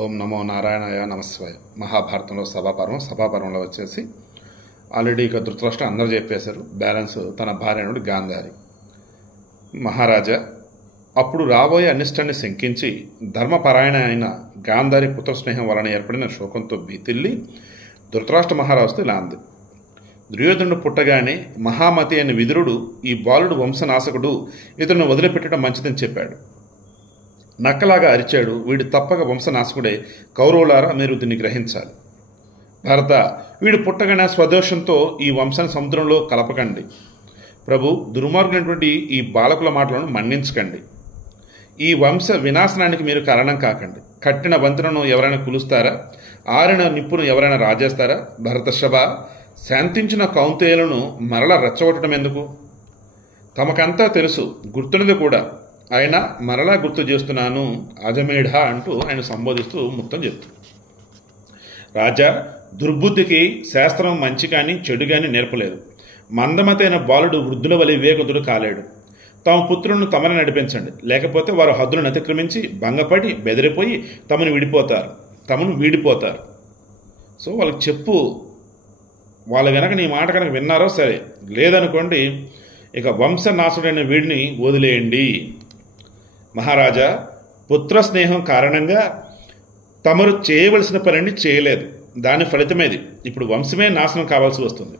ఓం నమో నారాయణాయ నమస్వాయ. మహాభారతంలో సభాపర్వంలో వచ్చేసి ఆల్రెడీ ఇక ధృతరాష్ట్రం అందరూ చెప్పేశారు. బ్యాలెన్స్ తన భార్య నుండి గాంధారి. మహారాజా, అప్పుడు రాబోయే అనిష్టాన్ని శంకించి ధర్మపరాయణ అయిన గాంధారి పుత్ర స్నేహం వలన ఏర్పడిన శోకంతో భీతిల్లి ధృతరాష్ట్ర మహారాజుతో ఇలా అంది. దుర్యోధనుడు పుట్టగానే మహామతి అయిన విదురుడు ఈ బాలుడు వంశనాశకుడు, ఇతను వదిలిపెట్టడం మంచిదని చెప్పాడు. నక్కలాగా అరిచాడు. వీడు తప్పక వంశనాశకుడే. కౌరవులారా, మీరు దీన్ని గ్రహించాలి. భరత, వీడు పుట్టగానే స్వదోషంతో ఈ వంశాన్ని సముద్రంలో కలపకండి. ప్రభు, దుర్మార్గులైనటువంటి ఈ బాలకుల మాటలను మన్నించకండి. ఈ వంశ వినాశనానికి మీరు కారణం కాకండి. కట్టిన వంతెనను ఎవరైనా కులుస్తారా? ఆరిన నిప్పును ఎవరైనా రాజేస్తారా? భరతశభ, శాంతించిన కౌంతేయులను మరల రెచ్చగొట్టడం ఎందుకు? తమకంతా తెలుసు, గుర్తున్నది కూడా. ఆయన మరలా గుర్తు చేస్తున్నాను అజమేఢ అంటూ ఆయన సంబోధిస్తూ మొత్తం చెప్తాడు. రాజా, దుర్బుద్ధికి శాస్త్రం మంచి కానీ చెడు కానీ నేర్పలేదు. మందమతైన బాలుడు వృద్ధుల వలె వివేకతుడు కాలేడు. తమ పుత్రులను తమని నడిపించండి, లేకపోతే వారు హద్దులను అతిక్రమించి భంగపడి బెదిరిపోయి తమను వీడిపోతారు. సో వాళ్ళకి చెప్పు. వాళ్ళు గనక నీ మాట కనుక విన్నారో సరే, లేదనుకోండి ఇక వంశనాశుడైన వీడిని వదిలేయండి. మహారాజా, పుత్ర స్నేహం కారణంగా తమరు చేయవలసిన పనిని చేయలేదు. దాని ఫలితమేది. ఇప్పుడు వంశమే నాశనం కావాల్సి వస్తుంది.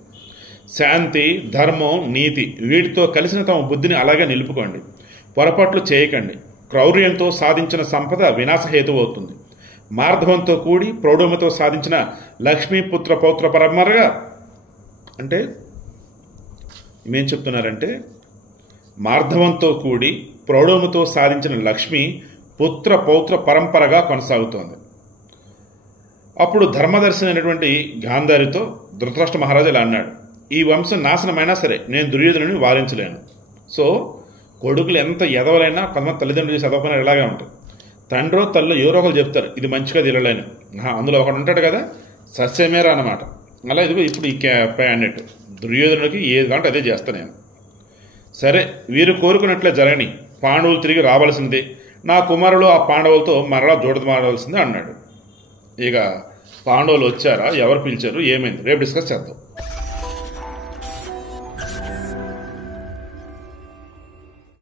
శాంతి, ధర్మం, నీతి వీటితో కలిసిన తమ బుద్ధిని అలాగే నిలుపుకోండి. పొరపాట్లు చేయకండి. క్రౌర్యంతో సాధించిన సంపద వినాశహేతు అవుతుంది. మార్ధవంతో కూడి ప్రౌఢమతో సాధించిన లక్ష్మీపుత్ర పౌత్ర పరమరగా అంటే ఏం చెప్తున్నారంటే, మార్ధవంతో కూడి ప్రౌఢముతో సాధించిన లక్ష్మి పుత్ర పౌత్ర పరంపరగా కొనసాగుతోంది. అప్పుడు ధర్మదర్శి అయినటువంటి గాంధారితో ధృతరాష్ట్ర మహారాజు ఇలా అన్నాడు. ఈ వంశం నాశనమైనా సరే నేను దుర్యోధనుని వారించలేను. సో కొడుకులు ఎంత ఎదవలైనా కొంతమంది తల్లిదండ్రులు చేసి ఎదవపైన ఇలాగే ఉంటుంది. తండ్రో తల్లి ఎవరో ఒకరు చెప్తారు ఇది మంచిగా తినలేను. అందులో ఒకడు ఉంటాడు కదా, సస్యమేరా అన్నమాట. అలా ఇదిగో ఇప్పుడు ఈ అన్నట్టు దుర్యోధనుడికి ఏది కాంటే అదే చేస్తాను నేను. సరే, వీరు కోరుకున్నట్లే జరగని. పాండవులు తిరిగి రావాల్సిందే. నా కుమారులు ఆ పాండవులతో మరలా జోడమాడవలసిందే అన్నాడు. ఇక పాండవులు వచ్చారా, ఎవరు పిలిచారు, ఏమైంది రేపు డిస్కస్ చేద్దాం.